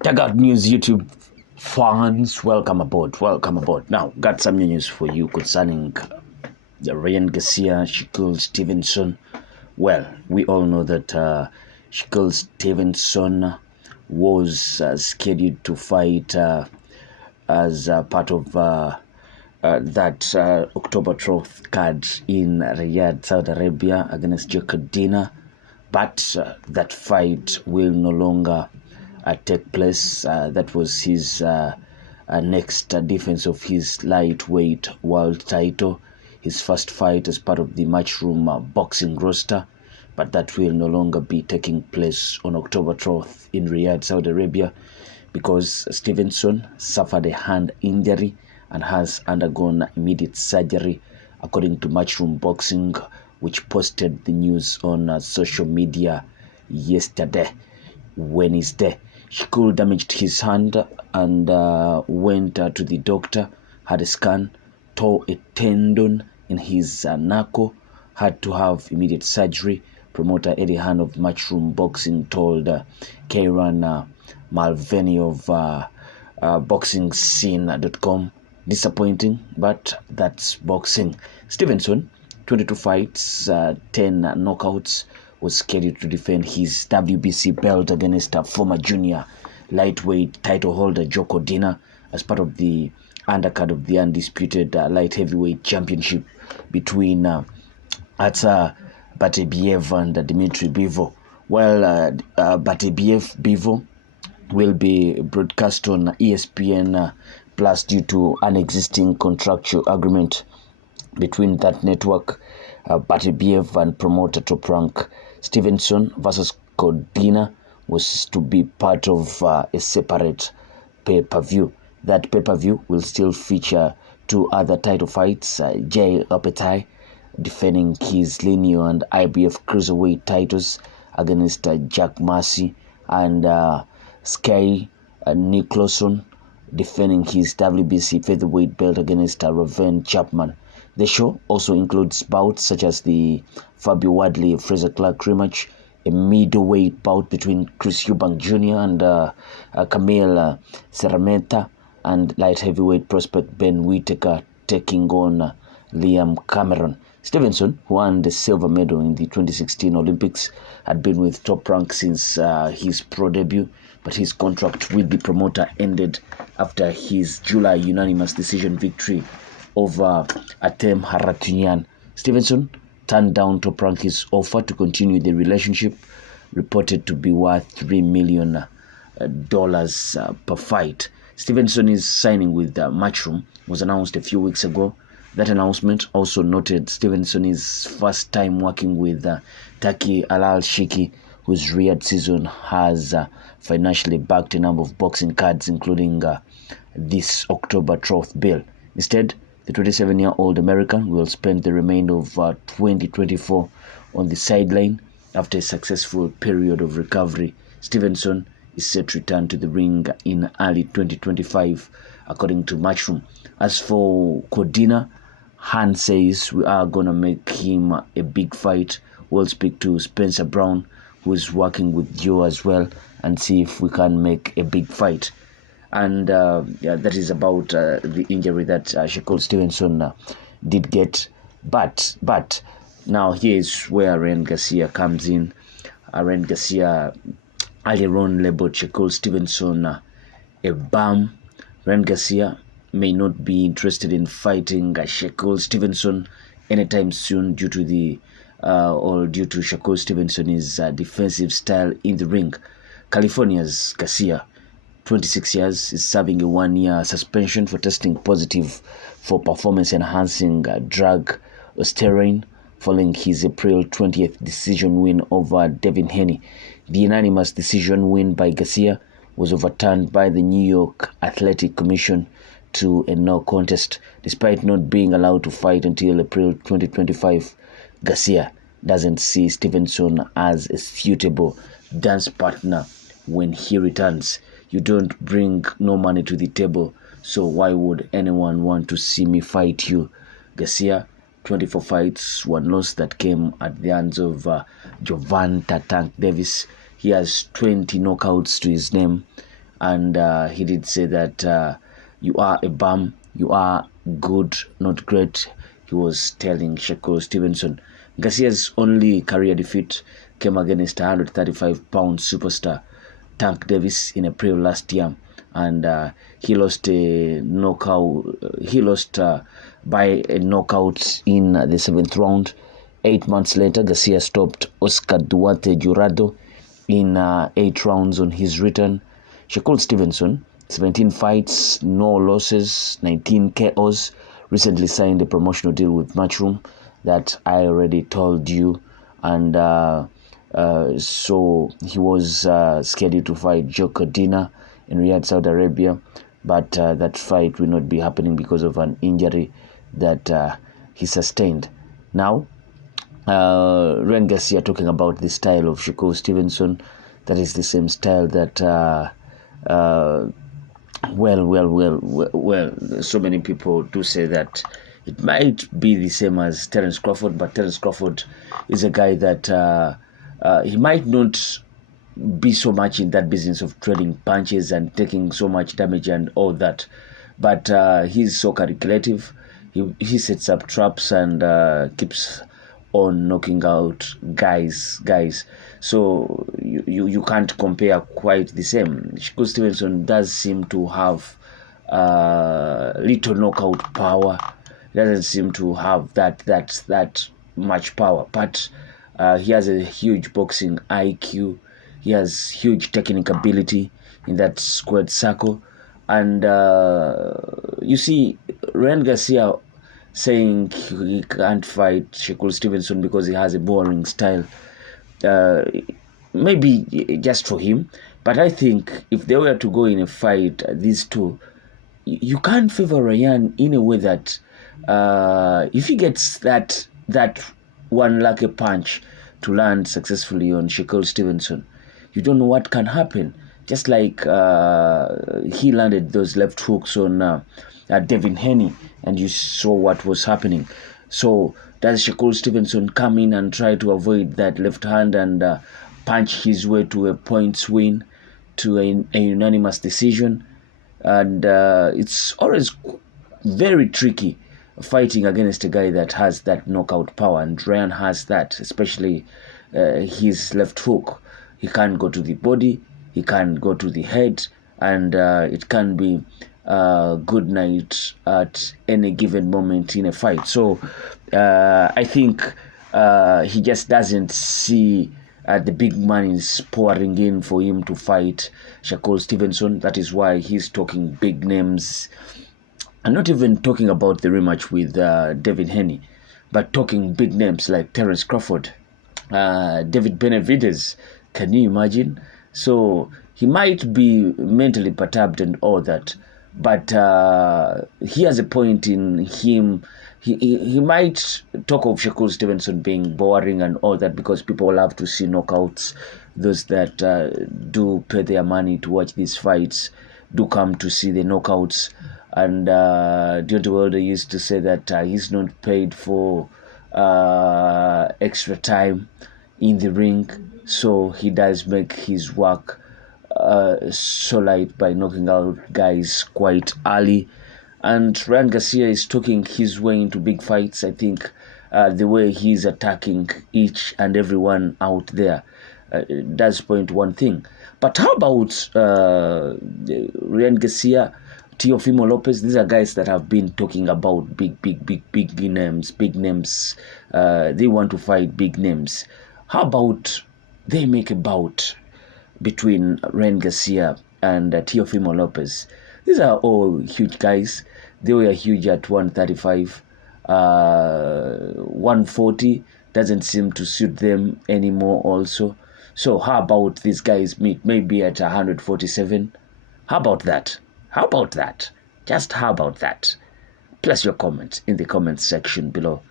Tagout News YouTube fans, welcome aboard. Now, got some news for you concerning Ryan Garcia, Shakur Stevenson. Well, we all know that Shakur Stevenson was scheduled to fight as part of that October 12th card in Riyadh, Saudi Arabia against Cordina, but that fight will no longer take place. That was his next defense of his lightweight world title, his first fight as part of the Matchroom boxing roster, but that will no longer be taking place on October 12th in Riyadh, Saudi Arabia, because Stevenson suffered a hand injury and has undergone immediate surgery, according to Matchroom Boxing, which posted the news on social media yesterday, Wednesday. Shakur damaged his hand and went to the doctor, had a scan, tore a tendon in his knuckle, had to have immediate surgery. Promoter Eddie Han of Matchroom Boxing told Kieran Malveni of BoxingScene.com. Disappointing, but that's boxing. Stevenson, 22 fights, 10 knockouts, was scheduled to defend his WBC belt against former junior lightweight title holder Cordina as part of the undercard of the undisputed light heavyweight championship between Artur Beterbiev and Dmitry Bivol. Well, Beterbiev will be broadcast on ESPN Plus due to an existing contractual agreement between that network, Beterbiev and promoter Top Rank. Stevenson versus Cordina was to be part of a separate pay-per-view. That pay-per-view will still feature two other title fights, Jay Opetai defending his lineal and IBF cruiserweight titles against Jack Massey, and Sky Nicholson defending his WBC featherweight belt against Raven Chapman. The show also includes bouts such as the Fabio Wadley-Fraser Clark rematch, a middleweight bout between Chris Eubank Jr. and Camille Serramenta, and light heavyweight prospect Ben Whittaker taking on Liam Cameron. Stevenson, who won the silver medal in the 2016 Olympics, had been with Top Rank since his pro debut, but his contract with the promoter ended after his July unanimous decision victory over Atem Haratunyan. Stevenson turned down Top Rank's offer to continue the relationship, reported to be worth $3 million per fight. Stevenson is signing with Matchroom, was announced a few weeks ago. That announcement also noted Stevenson's first time working with Taki Al-Shiki, whose Riyadh season has financially backed a number of boxing cards, including this October 12th bill. Instead, the 27-year-old American will spend the remainder of 2024 on the sideline after a successful period of recovery. Stevenson is set to return to the ring in early 2025, according to Matchroom. As for Cordina, Han says we are going to make him a big fight. We'll speak to Spencer Brown, who is working with Joe as well, and see if we can make a big fight. And that is about the injury that Shakur Stevenson did get. But now here's where Ryan Garcia comes in. Ryan Garcia earlier on labeled Shakur Stevenson a bum. Ryan Garcia may not be interested in fighting Shakur Stevenson anytime soon due to Shakur Stevenson's defensive style in the ring. California's Garcia, 26 years, is serving a 1-year suspension for testing positive for performance-enhancing drug Osterine following his April 20th decision win over Devin Haney. The unanimous decision win by Garcia was overturned by the New York Athletic Commission to a no contest. Despite not being allowed to fight until April 2025, Garcia doesn't see Stevenson as a suitable dance partner when he returns. You don't bring no money to the table, so why would anyone want to see me fight you? Garcia, 24 fights, 1 loss that came at the hands of Jovan Tank Davis. He has 20 knockouts to his name, and he did say that you are a bum, you are good, not great. He was telling Shakur Stevenson. Garcia's only career defeat came against 135-pound superstar Tank Davis in April last year, and he lost a knockout. He lost by a knockout in the 7th round. 8 months later, Garcia stopped Oscar Duarte Jurado in 8 rounds on his return. Shakur Stevenson, 17 fights, no losses, 19 KOs, recently signed a promotional deal with Matchroom that I already told you, and so he was scheduled to fight Cordina in Riyadh, Saudi Arabia, but that fight will not be happening because of an injury that he sustained. Now, Ryan Garcia talking about the style of Shakur Stevenson. That is the same style that well, so many people do say that it might be the same as Terence Crawford, but Terence Crawford is a guy that he might not be so much in that business of trading punches and taking so much damage and all that, but he's so calculative. He sets up traps and keeps on knocking out guys. So you can't compare quite the same. Shakur Stevenson does seem to have little knockout power. He doesn't seem to have that much power, but he has a huge boxing IQ. He has huge technical ability in that squared circle, and you see Ryan Garcia saying he can't fight Shakur Stevenson because he has a boring style. Maybe just for him, but I think if they were to go in a fight, these two, you can't favor Ryan in a way that if he gets that one lucky punch to land successfully on Shakur Stevenson, you don't know what can happen. Just like he landed those left hooks on Devin Haney, and you saw what was happening. So does Shakur Stevenson come in and try to avoid that left hand and punch his way to a points win, to a unanimous decision? And it's always very tricky fighting against a guy that has that knockout power, and Ryan has that, especially his left hook. He can't go to the body, he can't go to the head, and it can be good night at any given moment in a fight. So I think he just doesn't see the big monies pouring in for him to fight Shakur Stevenson. That is why he's talking big names. I'm not even talking about the rematch with Devin Haney, but talking big names like Terence Crawford, David Benavidez. Can you imagine? So he might be mentally perturbed and all that, but he has a point in him. He might talk of Shakur Stevenson being boring and all that because people love to see knockouts. Those that do pay their money to watch these fights do come to see the knockouts. And Deontay Wilder used to say that he's not paid for extra time in the ring, so he does make his work so light by knocking out guys quite early. And Ryan Garcia is talking his way into big fights. I think the way he's attacking each and everyone out there does point one thing. But how about Ryan Garcia, Teofimo Lopez? These are guys that have been talking about big names. They want to fight big names. How about they make a bout between Ryan Garcia and Teofimo Lopez? These are all huge guys. They were huge at 135. 140 doesn't seem to suit them anymore also. So how about these guys meet maybe at 147? How about that? Just how about that? Place your comments in the comments section below.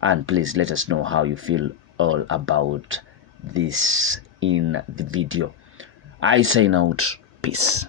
And please let us know how you feel all about this in the video. I sign out. Peace.